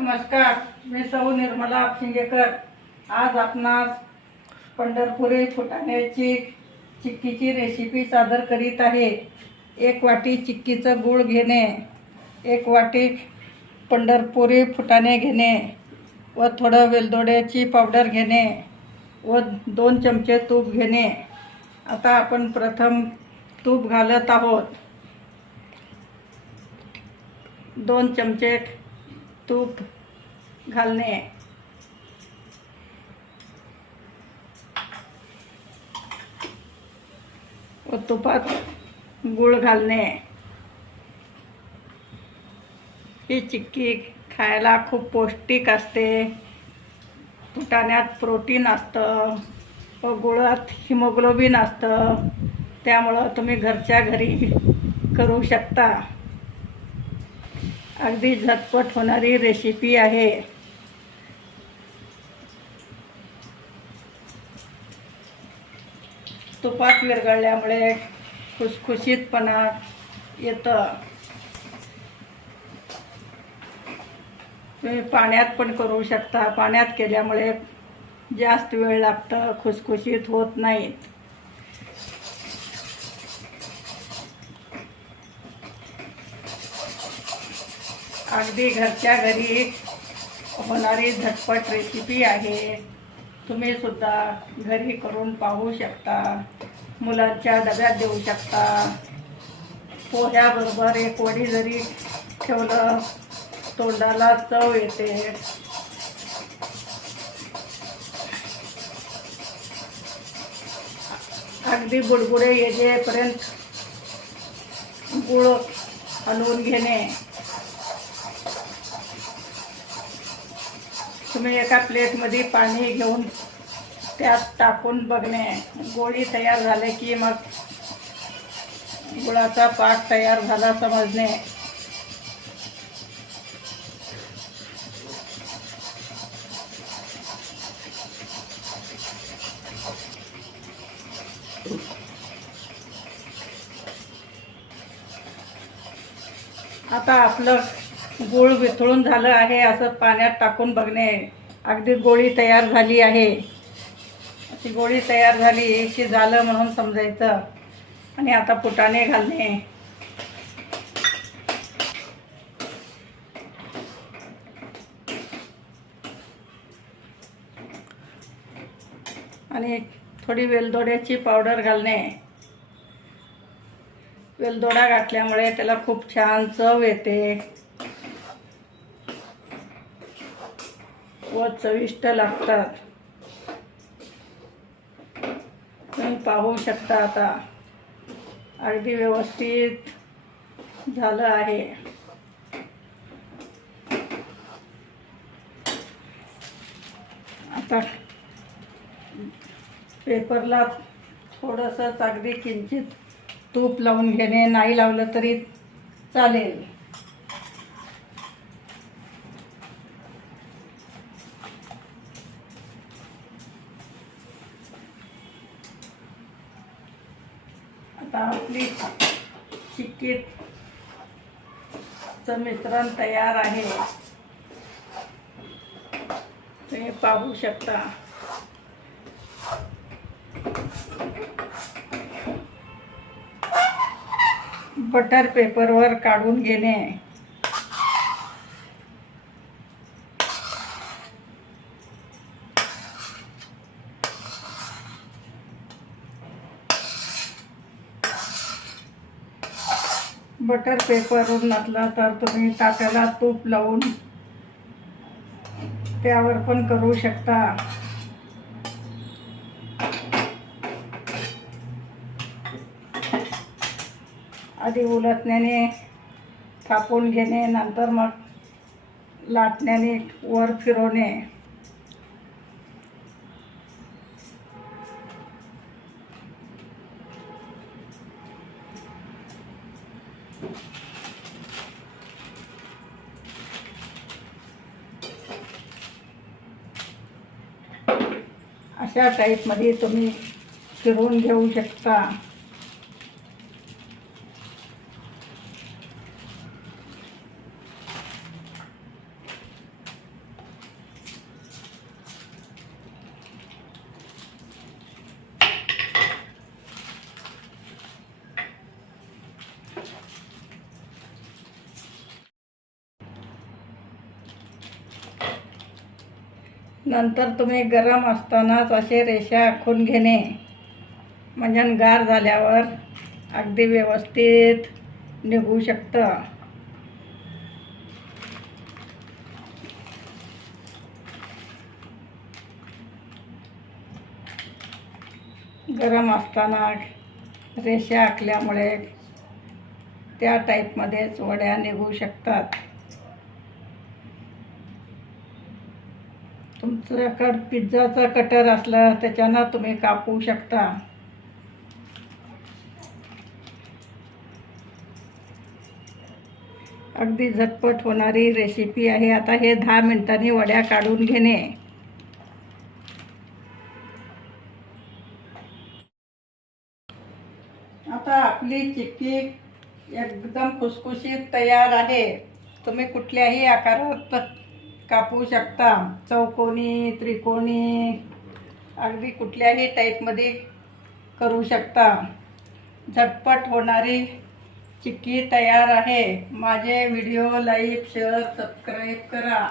नमस्कार मी सौ निर्मला शिंगेकर. आज आपणास पंढरपुरी फुटाण्याची चिक्कीची रेसिपी सादर करीत आहे. एक वाटी चिक्कीचं गूळ घेणे एक वाटी पंढरपुरी फुटाणे घेणे व थोडं वेलदोड्याची पावडर घेणे व दोन चमचे तूप घेणे. आता आपण प्रथम तूप घालत आहोत. दोन चमचे तूप घालणे. व तुपात गूळ घालणे. ही चिक्की खायला खूप पौष्टिक असते. फुटाण्यात प्रोटीन असतं व गुळात हिमोग्लोबिन असतं. त्यामुळं तुम्ही घरच्या घरी करू शकता. अगदी झटपट होणारी रेसिपी आहे. तुपात विरघळल्यामुळे खुसखुशीतपणा येतं. तुम्ही पाण्यात पण करू शकता. पाण्यात केल्यामुळे जास्त वेळ लागतं. खुसखुशीत होत नाहीत. अगदी घरच्या घरी होणारी झटपट रेसिपी आहे. तुम्ही सुद्धा घरी करून पाहू शकता. मुलांच्या डब्यात देऊ शकता. पोह्याबरोबर एक वडी जरी ठेवलं तोंडाला चव येते. अगदी बुडबुडे येजेपर्यंत गुळ हलवून घेणे. तुम्ही एका प्लेटमध्ये पाणी घेऊन त्यात टाकून बघणे. गोळी तयार झाले की मग गुळाचा पाक तयार झाला समजणे. आता आपलं गूळ वितळून झालं आहे असं पाण्यात टाकून बघणे. अगदी गोळी तयार झाली आहे. अशी गोळी तयार झाली की झालं म्हणून समजायचं. आणि आता फुटाणे घालणे. आणि थोडी वेलदोड्याची पावडर घालणे. वेलदोडा घातल्यामुळे त्याला खूप छान चव येते. व चविष्ट लागतात. तुम्ही पाहू शकता आता. अगदी व्यवस्थित झालं आहे. आता पेपरला थोडंसंच अगदी किंचित तूप लावून घेणे. नाही लावलं तरी चालेल. आता आपली चिक्कीचं मिश्रण तयार आहे. तुम्ही पाहू शकता. बटर पेपरवर काढून घेणे. बटर पेपरवर नसला तर तुम्ही ताट्याला तूप लावून त्यावर पण करू शकता. आधी उलटण्याने थापून घेणे नंतर मग लाटण्याने वर फिरवणे. अशा टाईपमध्ये तुम्ही फिरवून घेऊ शकता. नंतर तुम्ही गरम असतानाच असे रेषा आखून घेणे. म्हणजे गार झाल्यावर अगदी व्यवस्थित निघू शकतं. गरम असताना रेषा आखल्यामुळे त्या टाईपमध्येच वड्या निघू शकतात. तुमच्याकडं पिझ्झाचं कटर असलं त्याच्यानं तुम्ही कापू शकता. अगदी झटपट होणारी रेसिपी आहे. आता हे दहा मिनिटांनी वड्या काढून घेणे. आता आपली चिक्की एकदम खुसखुशीत तयार आहे. तुम्ही कुठल्याही आकारात कापू शकता. चौकोनी त्रिकोणी अगदी कुठल्याही टाईपमध्ये करू शकता. झटपट होणारी चिक्की तयार आहे. माझे व्हिडिओ लाईक शेअर सबस्क्राईब करा.